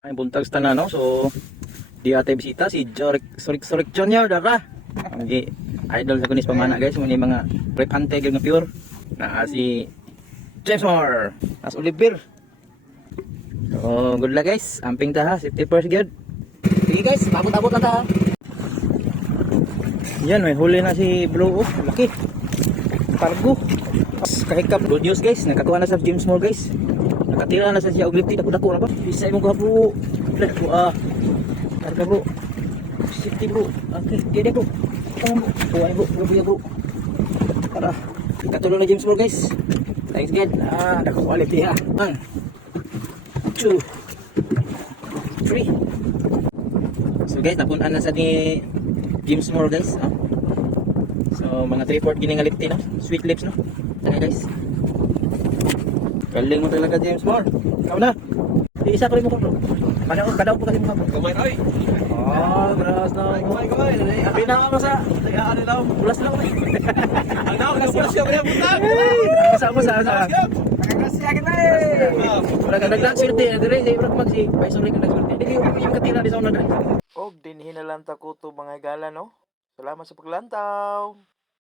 Ay buntag sa tanan no. So di ate bisita si Sorik Junior dara. Ang idol sa kunis pamana guys, muna mga rep ante gyud nga pure. Na si James Moore, as Oliver. So good luck guys. Amping ta ha, safety first good. Sige guys, abot-abot na ta. Yan, may huli na si Bro. Oh, laki. Cargo. Kahikap. Good news guys, nakakuha na sa James Moore guys. Nakatira na sa siya og lifty, dako-dako na ba? Bisa imong bro. Flat bro. Karga bro. Safety bro. Okay, dede bro. Kuha bro, bro. Para ikatulo na James Moore guys. Thanks God. Dako quality ha. 1 2 3. So guys, napunan na sa ni James Moore guys. So mga 3/4 gini nga lifty no. Sweet lips no. Tara guys. Galing mo talaga James Moore. Ikaw na. Di isa pa rin mo bro. Kadaw po kasi mo bro. Gamay na Grass na. gamay. Abi na ako sa. Ano daw? Bulas lang ko. Ang daw, nagbulas siya, kaya butang. Sa. Nakakasyakin na eh. Wala ka naglag swerte. Dire di bro magsi. Bay sorry ka nagsulte. Di yung katira di sa una dire. Og dinhi na lang ta ko to mga gala no. Salamat sa paglantaw.